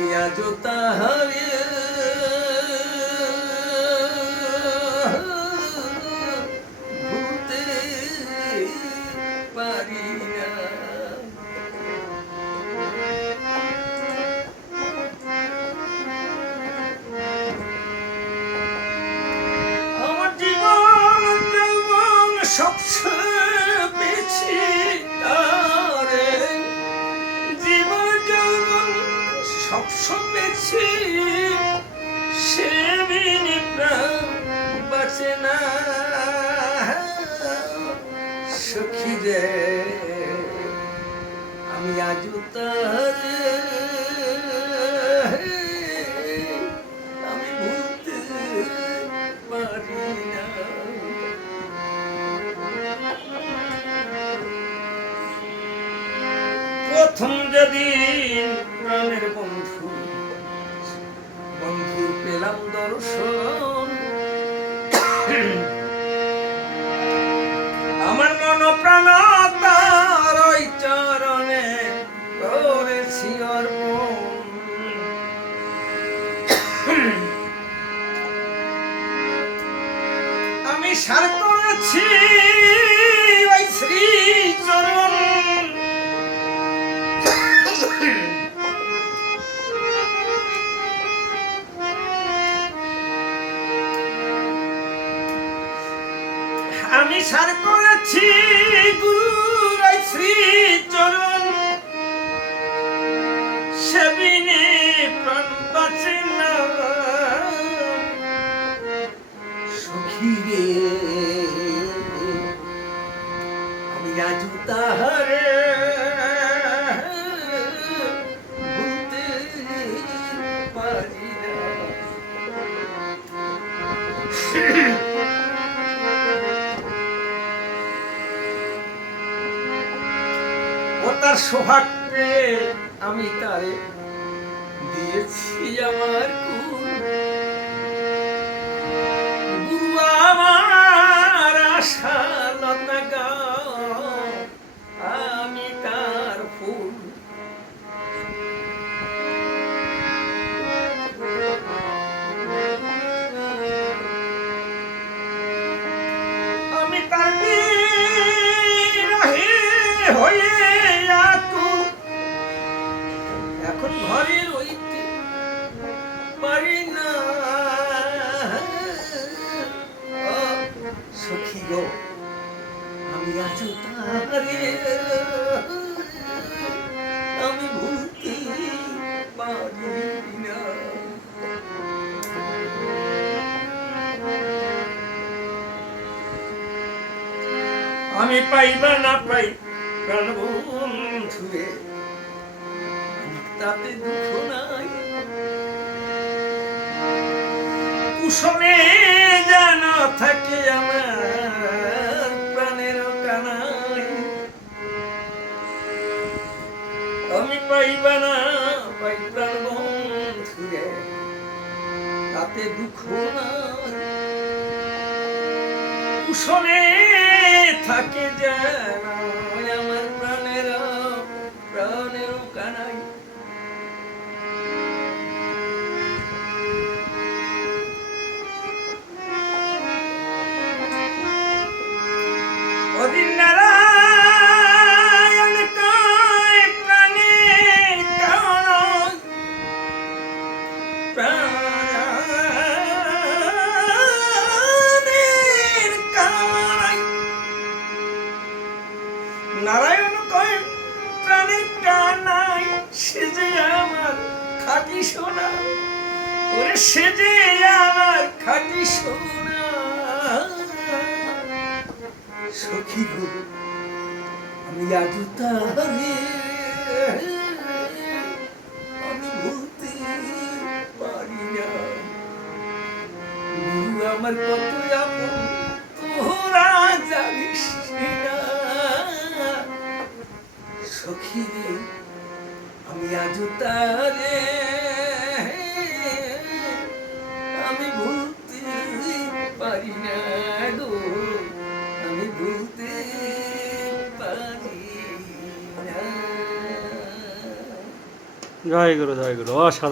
আমি আজ তাহারে সব পেয়েছি সে বাঁচে না। সখী রে, আমি আজ তারে আমি প্রথম যদি প্রাণের বন্ধু আমার মন প্রাণ তার ওই চরণে করেছি আমি সার করেছি আমি সার করেছি গুরু শ্রী চরণ সেবিনে প্রাণ বাঁচে না। ও সোহাগে আমি তারে দিয়েছি আমার কুল। এখন ঘরে রইতে পারি না। সখী গো, আমি আজ তারে আমি ভুলতে পারি আমি পাইবা না পাই প্রাণ বন্ধুরে তাতে দুঃখ নাই। কুশলে যেন থাকে আমার প্রাণের কানাই আমি পাইবা না, পাই প্রাণ বন্ধুরে, তাতে দুঃখ নাই। কুশলে থাকে যেন নারায়ণ কয়, প্রাণের কানাই, সে যে আমার খাটি সোনা। ওরে, সে যে আমার খাটি সোনা। সখী গো আমি আমি পারি না। আমার কত তোরা জানিস সখী আমি আজও জয় গুরু জয় গুরু অসাধারণ